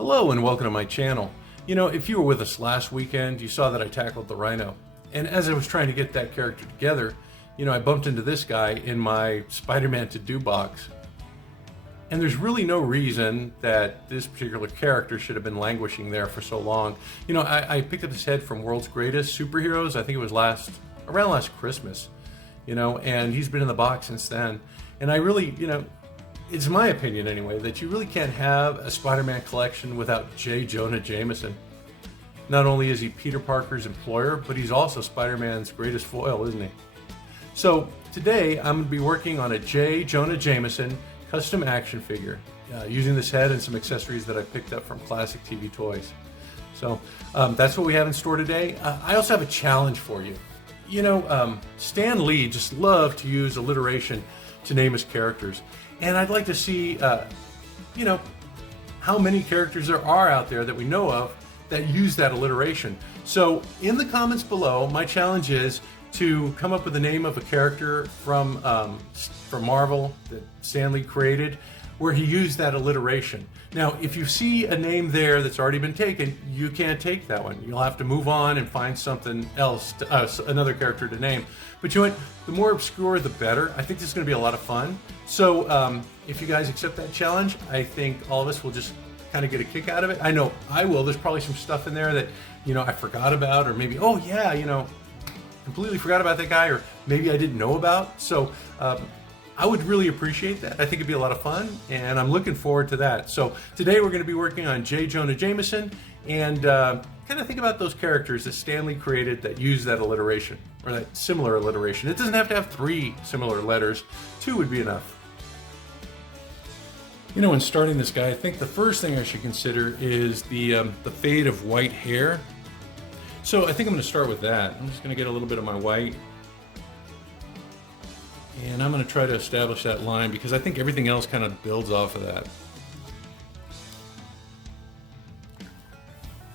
Hello and welcome to my channel. You know, if you were with us last weekend, you saw that I tackled the rhino. And as I was trying to get that character together, you know, I bumped into this guy in my Spider-Man to do box. And there's really no reason that this particular character should have been languishing there for so long. You know, I picked up his head from World's Greatest Superheroes. I think it was around last Christmas, you know, and he's been in the box since then. And I really, you know, it's my opinion anyway, that you really can't have a Spider-Man collection without Jonah Jameson. Not only is he Peter Parker's employer, but he's also Spider-Man's greatest foil, isn't he? So today I'm going to be working on a Jonah Jameson custom action figure using this head and some accessories that I picked up from Classic TV Toys. So that's what we have in store today. I also have a challenge for you. You know, Stan Lee just loved to use alliteration to name his characters. And I'd like to see, you know, how many characters there are out there that we know of that use that alliteration. So in the comments below, my challenge is to come up with the name of a character from Marvel that Stan Lee created where he used that alliteration. Now, if you see a name there that's already been taken, you can't take that one. You'll have to move on and find something else, another character to name. But you know what? The more obscure, the better. I think this is going to be a lot of fun. So if you guys accept that challenge, I think all of us will just kind of get a kick out of it. I know I will. There's probably some stuff in there that, you know, I forgot about, or maybe, oh yeah, you know, completely forgot about that guy, or maybe I didn't know about. So I would really appreciate that. I think it'd be a lot of fun, and I'm looking forward to that. So today we're going to be working on Jonah Jameson, and kind of think about those characters that Stan Lee created that use that alliteration, or that similar alliteration. It doesn't have to have 3 similar letters. 2 would be enough. You know, when starting this guy, I think the first thing I should consider is the fade of white hair. So I think I'm going to start with that. I'm just going to get a little bit of my white. And I'm going to try to establish that line because I think everything else kind of builds off of that.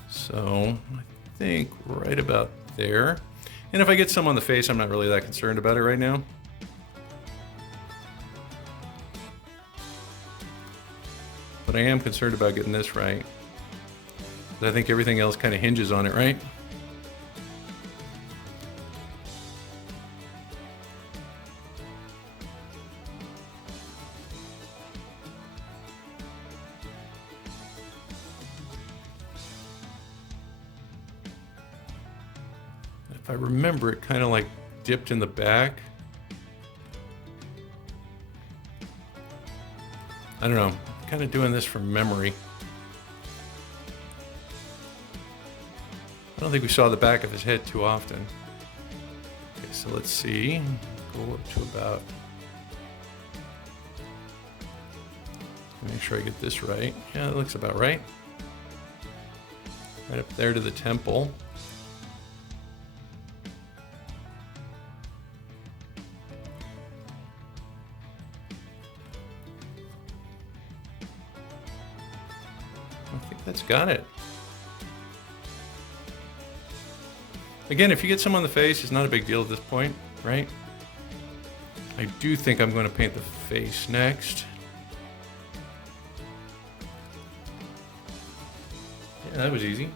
So I think right about there. And if I get some on the face, I'm not really that concerned about it right now. But I am concerned about getting this right. I think everything else kind of hinges on it, right? If I remember, it kind of like dipped in the back. I don't know, I'm kind of doing this from memory. I don't think we saw the back of his head too often. Okay, so let's see, go up to about, make sure I get this right. Yeah, that looks about right. Right up there to the temple. I think that's got it. Again, if you get some on the face, it's not a big deal at this point, right? I do think I'm going to paint the face next. Yeah, that was easy.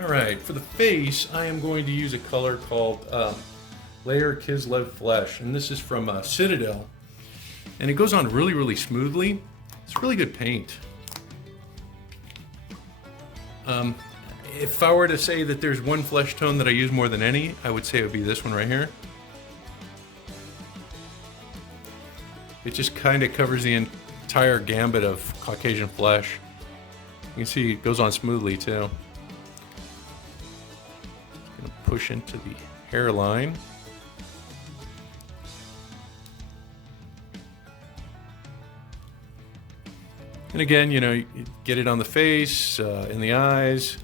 All right, for the face, I am going to use a color called Layer Kislev Flesh, and this is from Citadel. And it goes on really, really smoothly. It's really good paint. If I were to say that there's one flesh tone that I use more than any, I would say it would be this one right here. It just kind of covers the entire gambit of Caucasian flesh. You can see it goes on smoothly too. Just gonna push into the hairline. And again, you know, you get it on the face, in the eyes.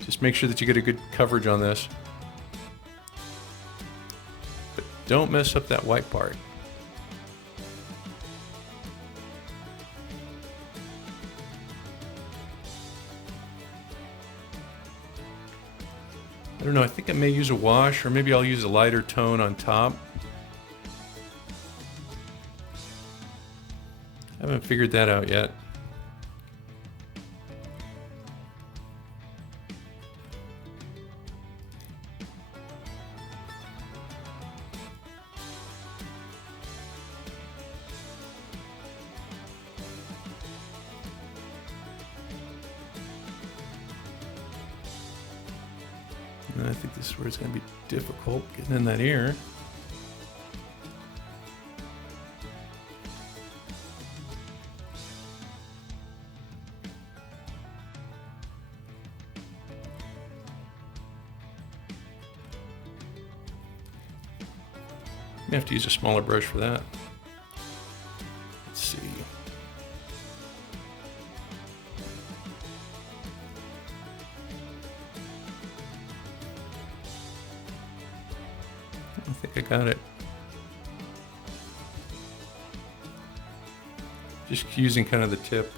Just make sure that you get a good coverage on this. But don't mess up that white part. I don't know, I think I may use a wash, or maybe I'll use a lighter tone on top. I haven't figured that out yet. And I think this is where it's going to be difficult getting in that ear. You have to use a smaller brush for that. Let's see. I think I got it. Just using kind of the tip.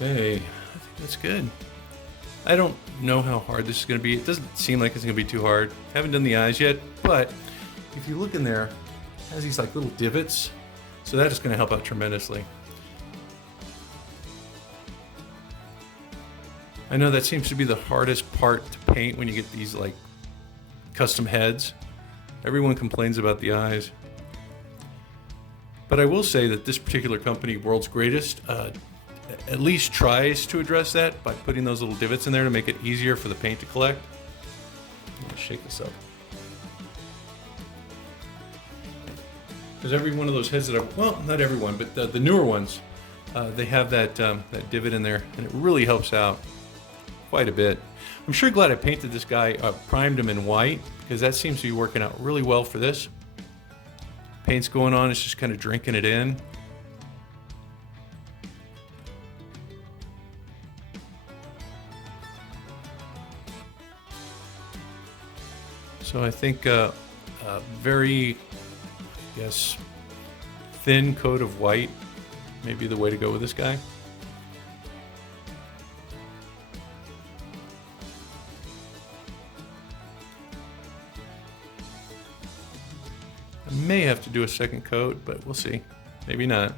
Okay, I think that's good. I don't know how hard this is going to be. It doesn't seem like it's going to be too hard. Haven't done the eyes yet, but if you look in there, it has these like little divots, so that is going to help out tremendously. I know that seems to be the hardest part to paint when you get these like custom heads. Everyone complains about the eyes. But I will say that this particular company, World's Greatest, at least tries to address that by putting those little divots in there to make it easier for the paint to collect. Let me shake this up. Because every one of those heads that well, not everyone, but the newer ones, they have that divot in there, and it really helps out quite a bit. I'm sure glad I painted this guy, primed him in white, because that seems to be working out really well for this. Paint's going on, it's just kind of drinking it in. So I think a very, I guess, thin coat of white may be the way to go with this guy. I may have to do a second coat, but we'll see. Maybe not.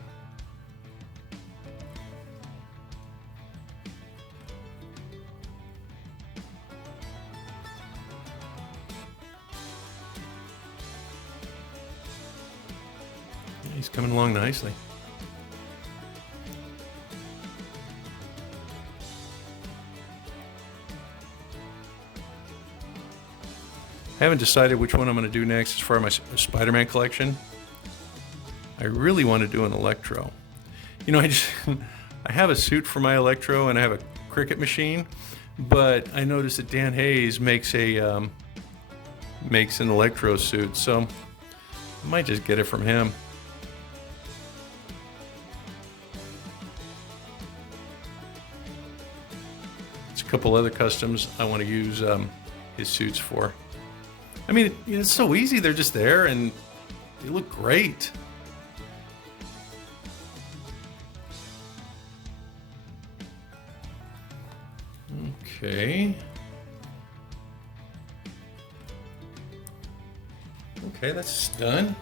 He's coming along nicely. I haven't decided which one I'm going to do next as far as my Spider-Man collection. I really want to do an Electro. You know, I have a suit for my Electro and I have a Cricut machine, but I noticed that Dan Hayes makes an Electro suit, so I might just get it from him. There's a couple other customs I want to use his suits for. I mean, it's so easy. They're just there and they look great. Okay. Okay, that's done.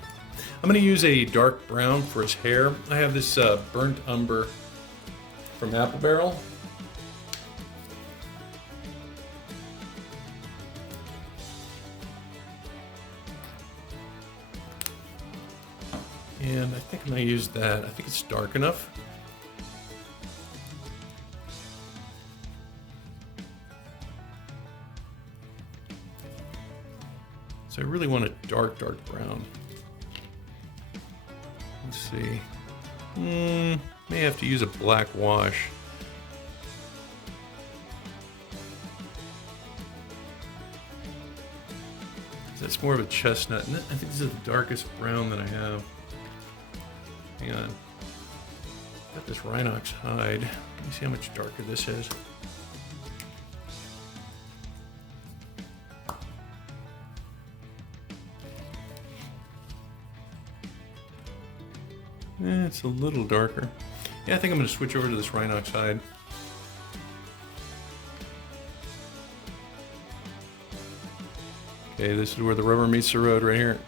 I'm going to use a dark brown for his hair. I have this burnt umber from Apple Barrel. And I think I'm going to use that. I think it's dark enough. So I really want a dark brown. Let's see. May have to use a black wash. That's more of a chestnut. And I think this is the darkest brown that I have. Hang on. Got this Rhinox hide. Let me see how much darker this is. It's a little darker. Yeah, I think I'm going to switch over to this Rhinox hide. Okay, this is where the rubber meets the road right here.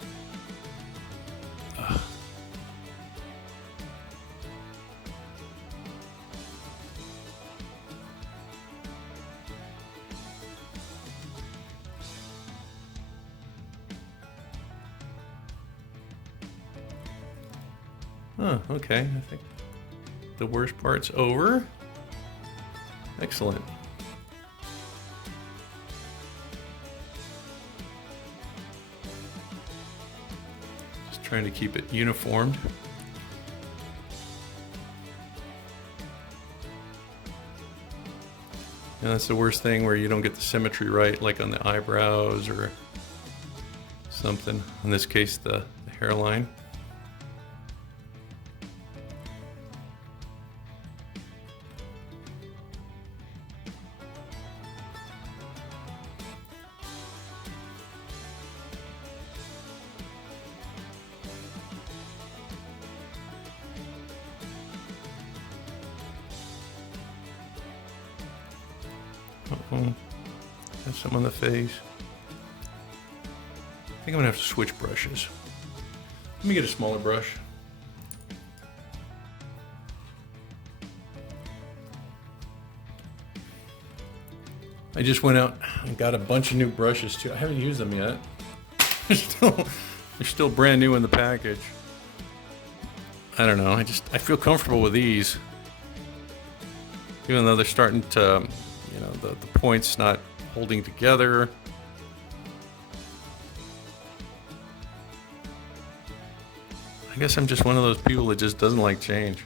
Oh, okay. I think the worst part's over. Excellent. Just trying to keep it uniformed. And that's the worst thing, where you don't get the symmetry right, like on the eyebrows or something. In this case, the hairline. Uh-oh. Got some on the face. I think I'm gonna have to switch brushes. Let me get a smaller brush. I just went out and got a bunch of new brushes too. I haven't used them yet. They're still brand new in the package. I don't know. I feel comfortable with these, even though they're starting to, you know, the points not holding together. I guess I'm just one of those people that just doesn't like change.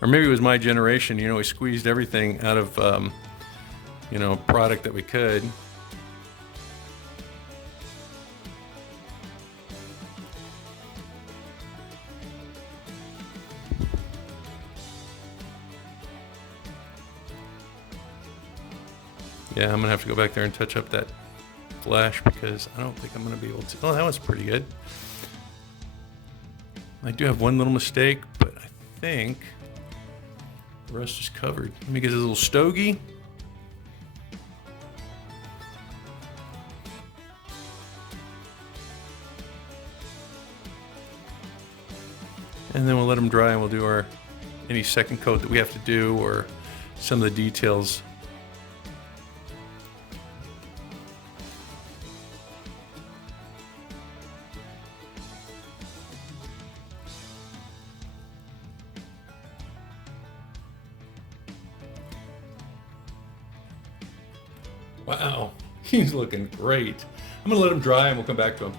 Or maybe it was my generation, you know, we squeezed everything out of, you know, product that we could. Yeah, I'm gonna have to go back there and touch up that flash, because I don't think I'm gonna be able to. Oh, that was pretty good. I do have one little mistake, but I think the rest is covered. Let me get a little stogie. And then we'll let them dry, and we'll do any second coat that we have to do, or some of the details. Wow, he's looking great. I'm gonna let him dry and we'll come back to him.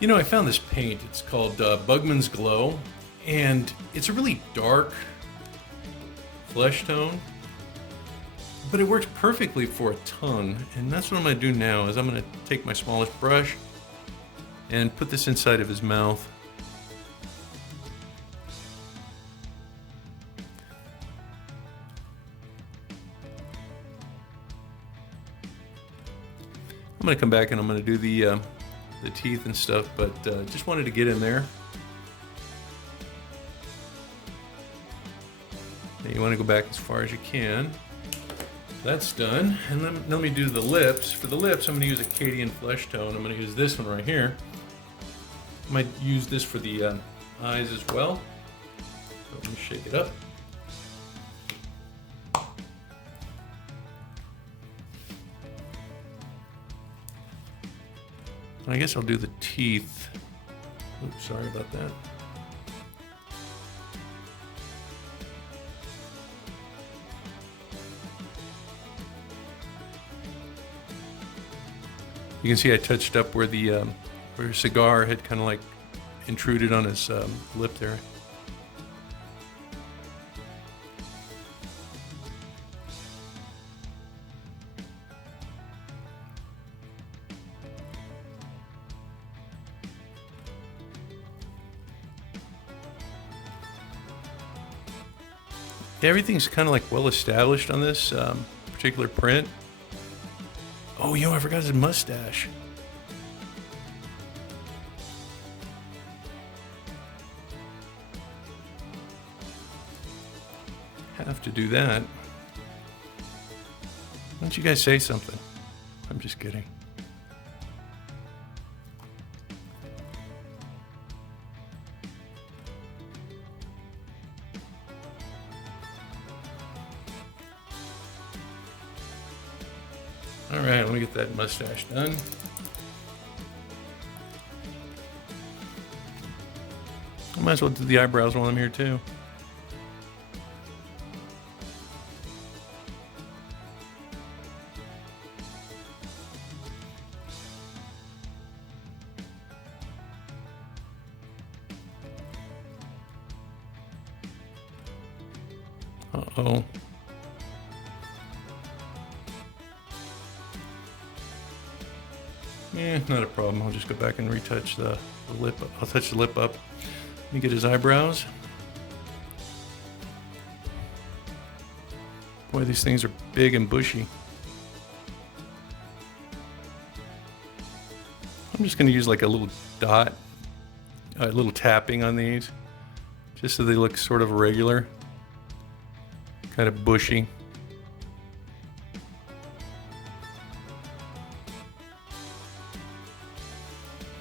You know, I found this paint. It's called Bugman's Glow, and it's a really dark flesh tone, but it works perfectly for a tongue. And that's what I'm gonna do now, is I'm gonna take my smallest brush and put this inside of his mouth. I'm gonna come back and I'm gonna do the teeth and stuff, but just wanted to get in there. And you want to go back as far as you can. That's done. And then let me do the lips. For the lips, I'm going to use Acadian Flesh Tone. I'm going to use this one right here. I might use this for the eyes as well. So let me shake it up. I guess I'll do the teeth. Oops, sorry about that. You can see I touched up where the where cigar had kind of like intruded on his lip there. Everything's kind of like well established on this particular print. Oh, you know, I forgot his mustache. Have to do that. Why don't you guys say something? I'm just kidding. All right, let me get that mustache done. I might as well do the eyebrows while I'm here too. Uh-oh. Yeah, not a problem. I'll just go back and retouch the lip. I'll touch the lip up. Let me get his eyebrows. Boy, these things are big and bushy. I'm just going to use like a little dot, a little tapping on these, just so they look sort of regular, kind of bushy.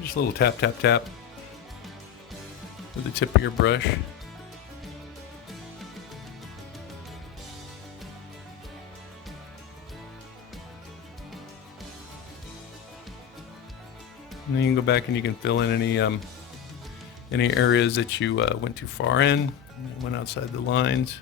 Just a little tap, tap, tap with the tip of your brush. And then you can go back and you can fill in any areas that you went too far in, went outside the lines.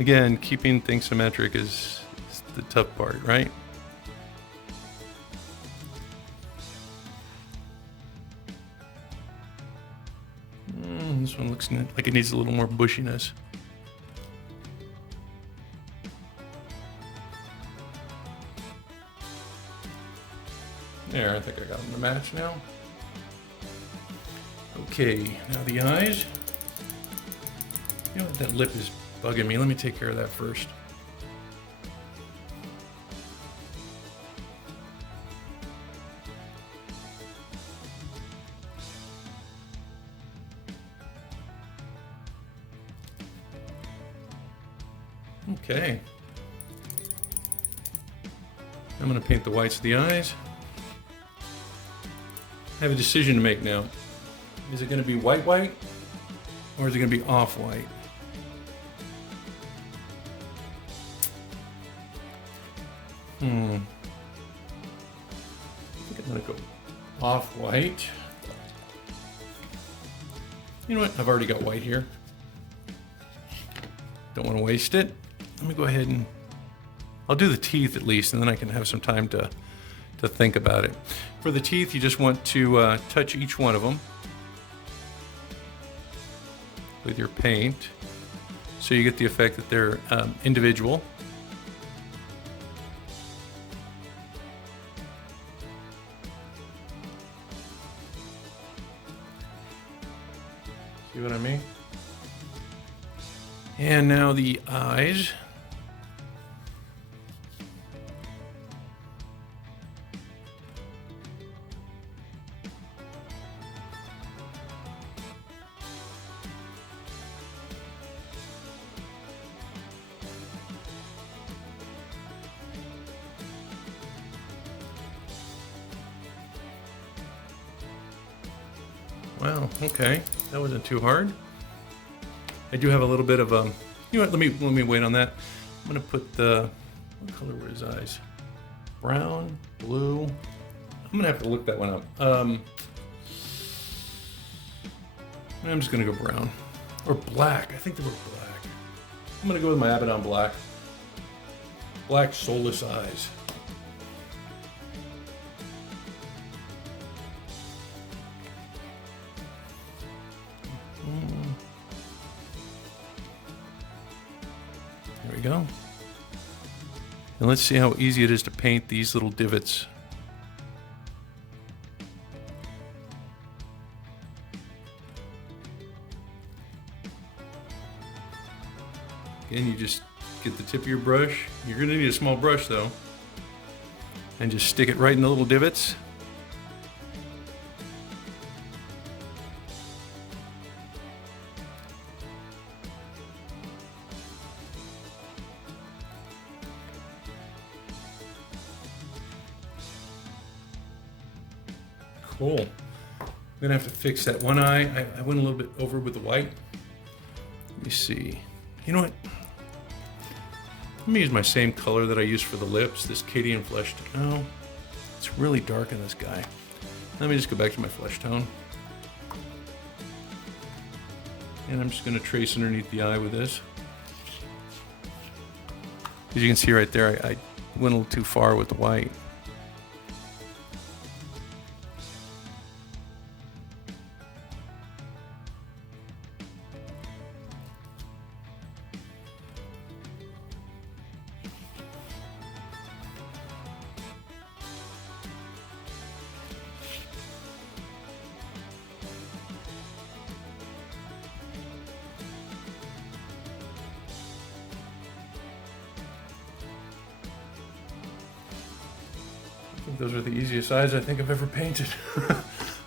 Again, keeping things symmetric is the tough part, right? This one looks like it needs a little more bushiness. There, I think I got them to match now. Okay, now the eyes. You know what, that lip is bugging me. Let me take care of that first. Okay. I'm going to paint the whites of the eyes. I have a decision to make now. Is it going to be white white or is it going to be off white? I think I'm going to go off white. You know what? I've already got white here. Don't want to waste it. Let me go ahead and I'll do the teeth at least, and then I can have some time to think about it. For the teeth, you just want to touch each one of them with your paint so you get the effect that they're individual. See what I mean? And now the eyes. Wow, okay, that wasn't too hard. I do have a little bit of you know what, let me wait on that. I'm gonna put the, what color were his eyes? Brown, blue. I'm gonna have to look that one up. I'm just gonna go brown. Or black, I think they were black. I'm gonna go with my Abaddon black. Black soulless eyes. There we go. And let's see how easy it is to paint these little divots. Again, you just get the tip of your brush. You're going to need a small brush though. And just stick it right in the little divots. Cool. I'm gonna have to fix that one eye. I went a little bit over with the white. Let me see. You know what? Let me use my same color that I used for the lips, this Cadian flesh. Oh, it's really dark in this guy. Let me just go back to my flesh tone. And I'm just gonna trace underneath the eye with this. As you can see right there, I went a little too far with the white. Those are the easiest eyes I think I've ever painted.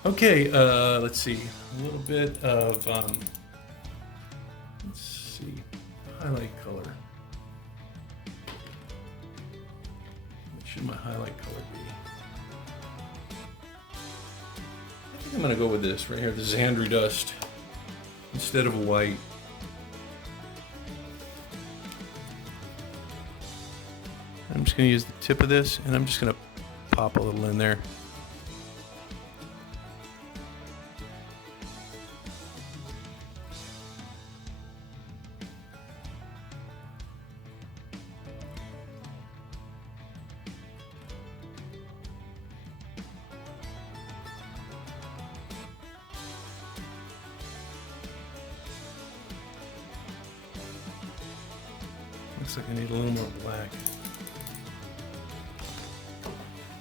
Okay, let's see. A little bit of, let's see, highlight color. What should my highlight color be? I think I'm gonna go with this right here, the Xandri dust, instead of a white. I'm just gonna use the tip of this, and I'm just gonna pop a little in there. Looks like I need a little more black.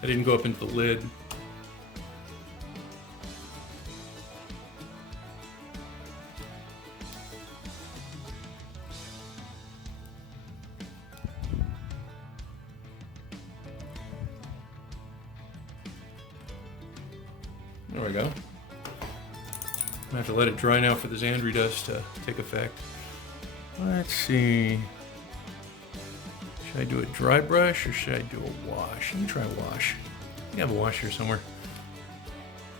I didn't go up into the lid. There we go. I'm gonna have to let it dry now for the Xandri dust to take effect. Let's see. Should I do a dry brush or should I do a wash? Let me try a wash. I have a wash here somewhere.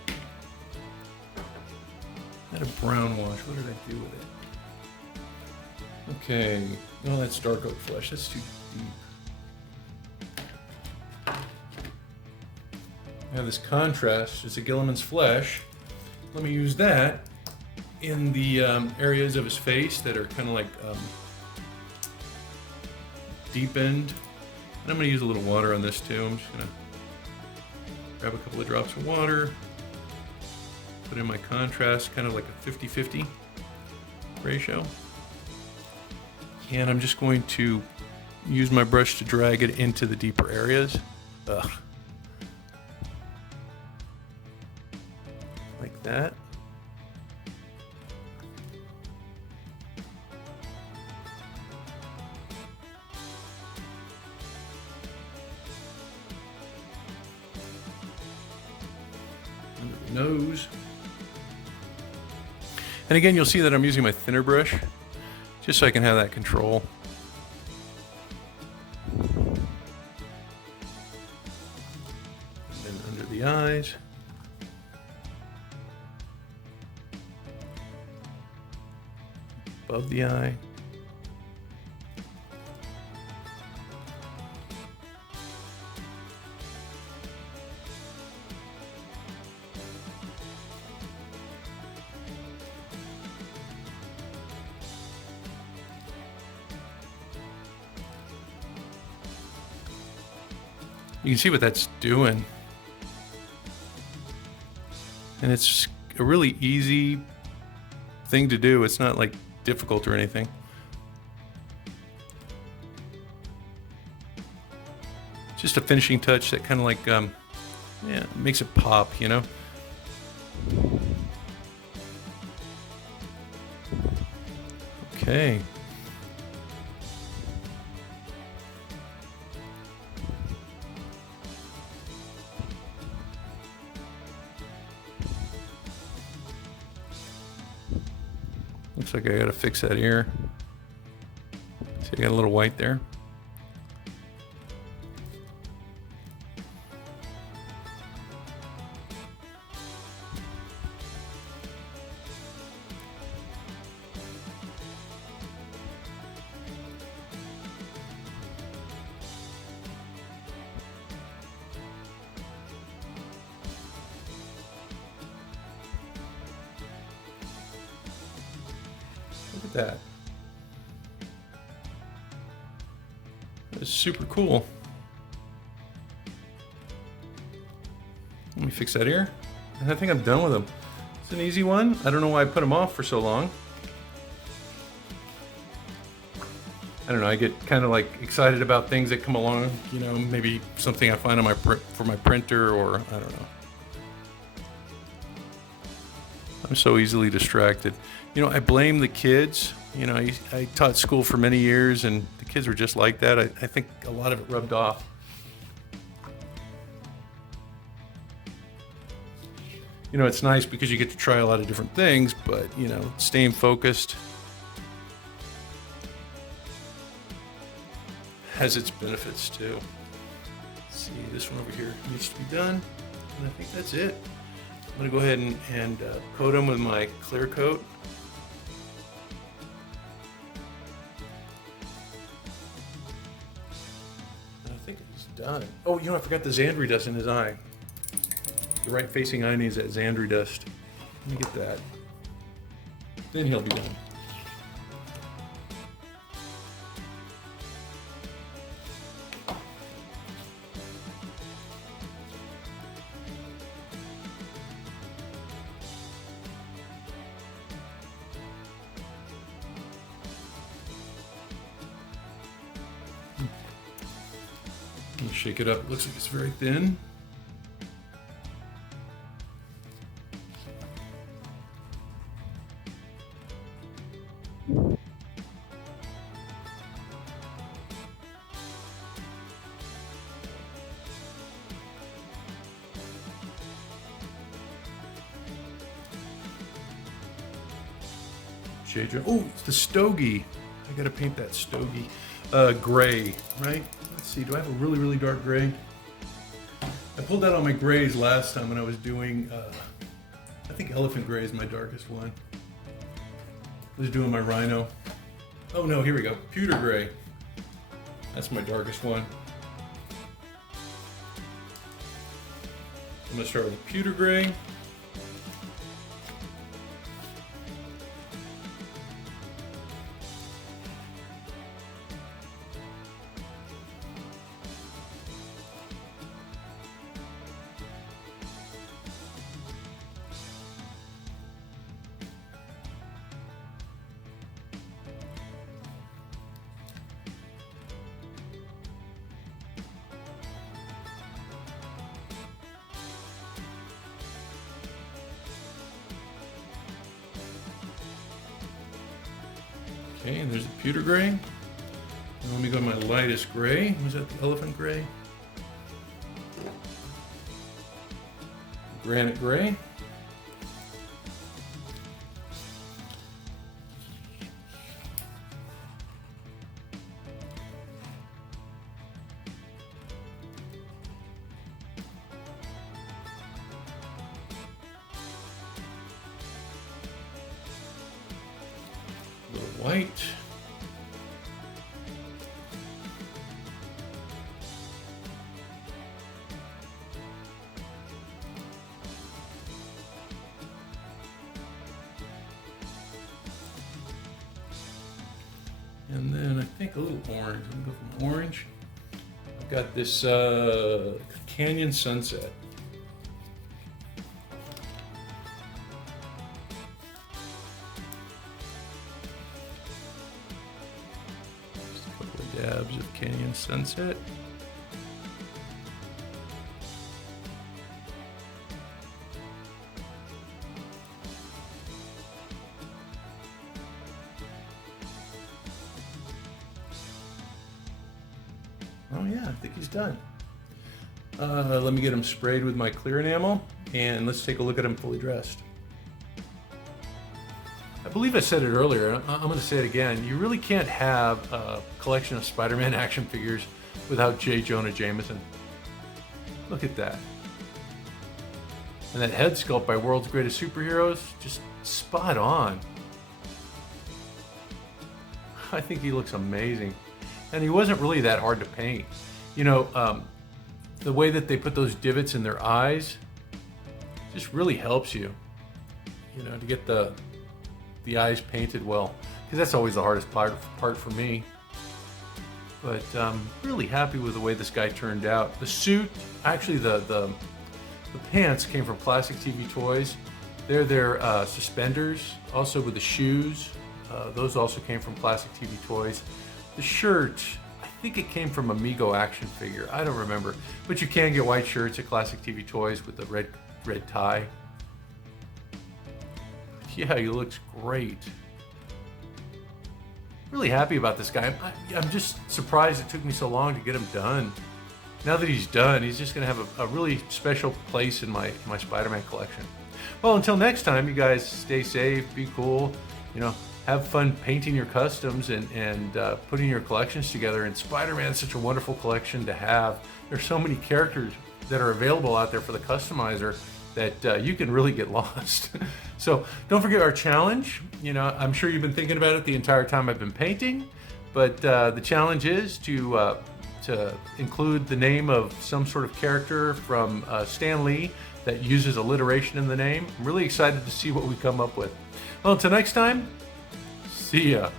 I had a brown wash. What did I do with it? Okay. No, that's dark oak flesh. That's too deep. I have this contrast. It's a Gilliman's flesh. Let me use that in the areas of his face that are kind of like deepened. And I'm going to use a little water on this too. I'm just going to grab a couple of drops of water, put in my contrast, kind of like a 50-50 ratio. And I'm just going to use my brush to drag it into the deeper areas. Ugh. Like that. Nose. And again, you'll see that I'm using my thinner brush just so I can have that control. And then under the eyes. Above the eye. You can see what that's doing. And it's a really easy thing to do. It's not like difficult or anything. Just a finishing touch that kind of like, yeah, makes it pop, you know? Okay. Looks like I gotta fix that ear. See, I got a little white there. at that. That's super cool. Let me fix that ear. And I think I'm done with them. It's an easy one. I don't know why I put them off for so long. I don't know, I get kind of like excited about things that come along, you know, maybe something I find on for my printer, or I don't know. I'm so easily distracted. You know, I blame the kids. You know, I taught school for many years, and the kids were just like that. I think a lot of it rubbed off. You know, it's nice because you get to try a lot of different things, but, you know, staying focused has its benefits too. Let's see, this one over here needs to be done, and I think that's it. I'm gonna go ahead and coat them with my clear coat. And I think he's done. Oh, you know, I forgot the Xandri dust in his eye. The right facing eye needs that Xandri dust. Let me get that. Then he'll be done. Shake it up. It looks like it's very thin. JJ. Oh, it's the stogie. I gotta paint that stogie. Gray, right? Let's see, do I have a really, really dark gray? I pulled that on my grays last time when I was doing, I think elephant gray is my darkest one. I was doing my rhino. Oh no, here we go, pewter gray. That's my darkest one. I'm gonna start with a pewter gray. Okay, and there's the pewter gray. And let me go to my lightest gray. Was that the elephant gray? Granite gray. White. And then I think a little orange. I'm gonna go from orange. I've got this Canyon Sunset. Dabs of Canyon Sunset. Oh yeah, I think he's done. Let me get him sprayed with my clear enamel, and let's take a look at him fully dressed. I believe I said it earlier, I'm going to say it again. You really can't have a collection of Spider-Man action figures without Jonah Jameson. Look at that. And that head sculpt by World's Greatest Superheroes, just spot on. I think he looks amazing. And he wasn't really that hard to paint. You know, the way that they put those divots in their eyes just really helps you, you know, to get the eyes painted well. because that's always the hardest part for me. But really happy with the way this guy turned out. The suit, actually the pants came from Classic TV Toys. They're their suspenders, also with the shoes. Those also came from Classic TV Toys. The shirt, I think it came from a Mego action figure. I don't remember. But you can get white shirts at Classic TV Toys with the red tie. Yeah, he looks great. Really happy about this guy. I'm just surprised it took me so long to get him done. Now that he's done, he's just going to have a really special place in my Spider-Man collection. Well, until next time, you guys stay safe, be cool, have fun painting your customs and putting your collections together. And Spider-Man's such a wonderful collection to have. There's so many characters that are available out there for the customizer that you can really get lost. So don't forget our challenge. I'm sure you've been thinking about it the entire time I've been painting, but the challenge is to include the name of some sort of character from Stan Lee that uses alliteration in the name. I'm really excited to see what we come up with. Well, until next time, see ya.